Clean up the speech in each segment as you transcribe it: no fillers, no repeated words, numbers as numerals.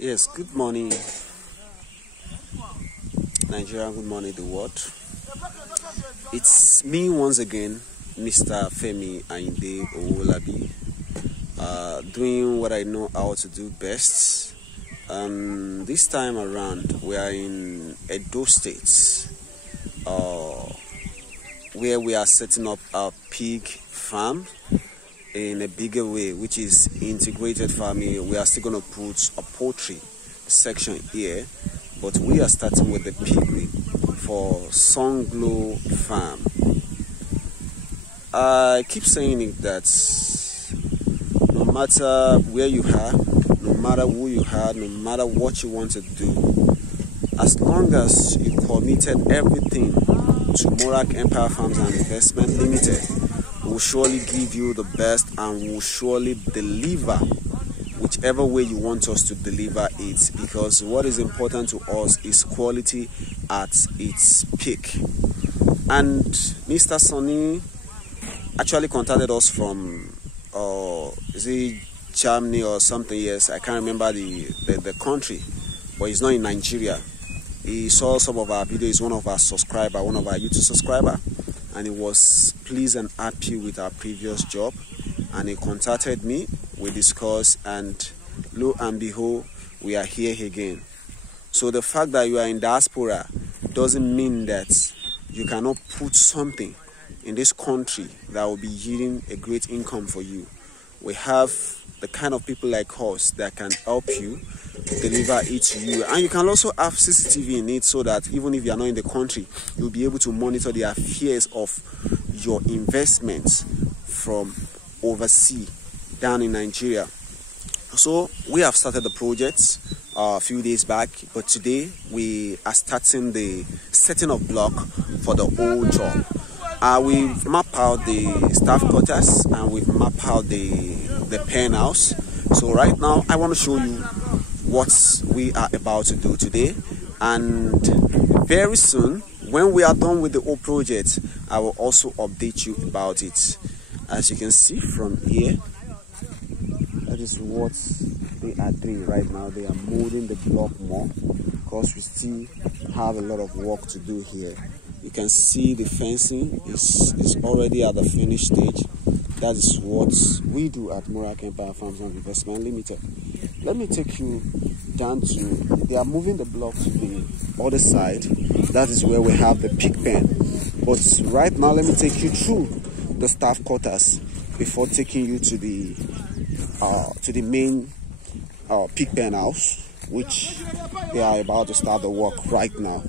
Yes, good morning, Nigeria. Good morning, the world. It's me once again, Mr. Femi Ainde Owolabi, doing what I know how to do best. This time around, we are in Edo State, where we are setting up a pig farm in a bigger way, which is integrated farming. We are still going to put a poultry section here, but we are starting with the piggery for Sunglow Farm. I keep saying it that no matter where you are, no matter who you are, no matter what you want to do, as long as you committed everything to Morakempire Farms and Investment Limited, will surely give you the best and will surely deliver whichever way you want us to deliver it, because what is important to us is quality at its peak. And Mr. Sonny actually contacted us from is it Germany or something? Yes, I can't remember the country, but he's not in Nigeria. He saw some of our videos, one of our subscribers, one of our YouTube subscribers, and he was pleased and happy with our previous job, and he contacted me. We discussed, and lo and behold, we are here again. So the fact that you are in diaspora doesn't mean that you cannot put something in this country that will be yielding a great income for you. We have the kind of people like us that can help you deliver it to you, and you can also have CCTV in it, so that even if you are not in the country, you'll be able to monitor the affairs of your investments from overseas down in Nigeria. So we have started the project a few days back, but today we are starting the setting of block for the whole job. We've mapped out the staff quarters and we've mapped out the pen house. So right now I want to show you what we are about to do today, and very soon when we are done with the whole project, I will also update you about it. As you can see from here, that is what they are doing right now. They are molding the block more, because we still have a lot of work to do here. You can see the fencing is already at the finished stage. That is what we do at Morakempire Farms and Investment Limited. Let me take you down to, they are moving the block to the other side. That is where we have the pig pen. But right now, let me take you through the staff quarters before taking you to the main pig pen house, which they are about to start the work right now.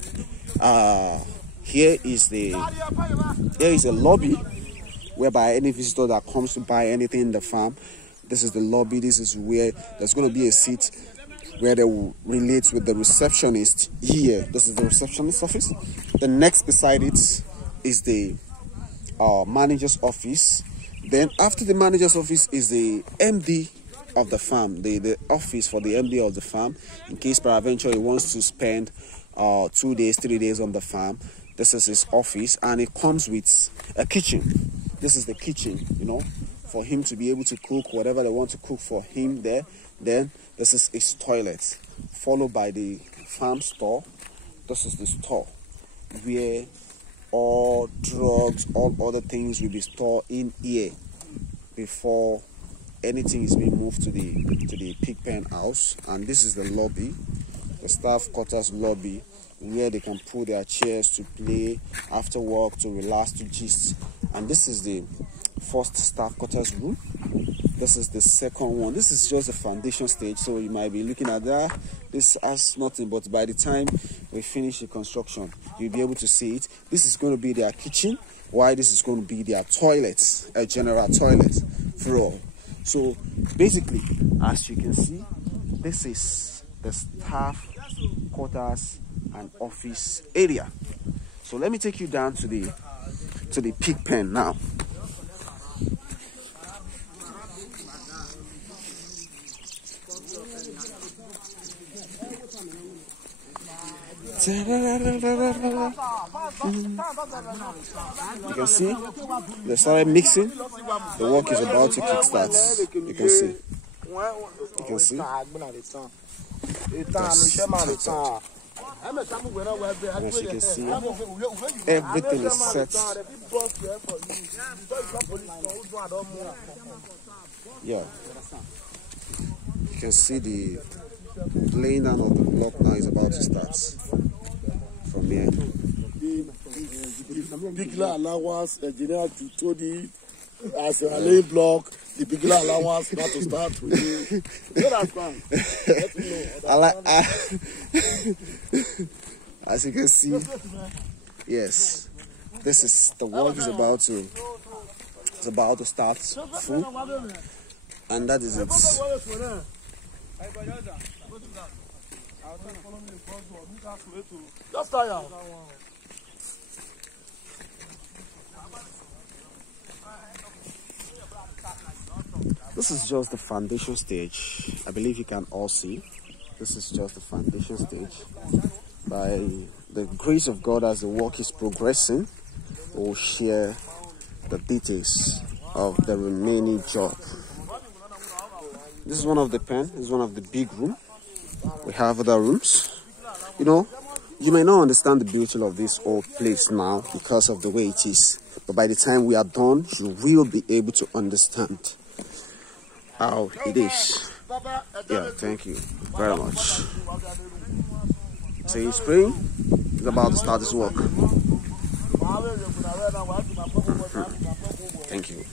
Here is a lobby whereby any visitor that comes to buy anything in the farm, this is the lobby. This is where there's going to be a seat where they will relate with the receptionist here. This is the receptionist office. The next beside it is the manager's office. Then after the manager's office is the MD of the farm, the office for the MD of the farm, in case peradventure he wants to spend 2 days, 3 days on the farm. This is his office, and it comes with a kitchen. This is the kitchen, you know, for him to be able to cook whatever they want to cook for him there. Then this is his toilet, followed by the farm store. This is the store where all drugs, all other things will be stored in here before anything is being moved to the pig pen house. And this is the lobby, the staff quarters lobby, where they can put their chairs to play after work, to relax, to gist. And this is the first staff quarters room. This is the second one. This is just the foundation stage, so you might be looking at that. This has nothing, but by the time we finish the construction, you'll be able to see it. This is going to be their kitchen, while this is going to be their toilets, a general toilet for all. So basically, as you can see, this is the staff quarters and office area. So let me take you down to the pig pen now. You can see they started mixing. The work is about to kickstart. You can see You can see. As you can see, everything is set. Yeah. You can see the laying down of the block now is about to start from here. The bigger allowance, engineer to told it as a laying block, the bigger allowance not to start with you. As you can see, yes, this is the work is about to start full, and that is it. This is just the foundation stage. I believe you can all see. This is just the foundation stage. By the grace of God, as the work is progressing, we'll share the details of the remaining job. This is one of the pen. This is one of the big rooms. We have other rooms. You know, you may not understand the beauty of this old place now because of the way it is. But by the time we are done, you will be able to understand how it is. Yeah, thank you very much. So spring is about to start this work. Thank you.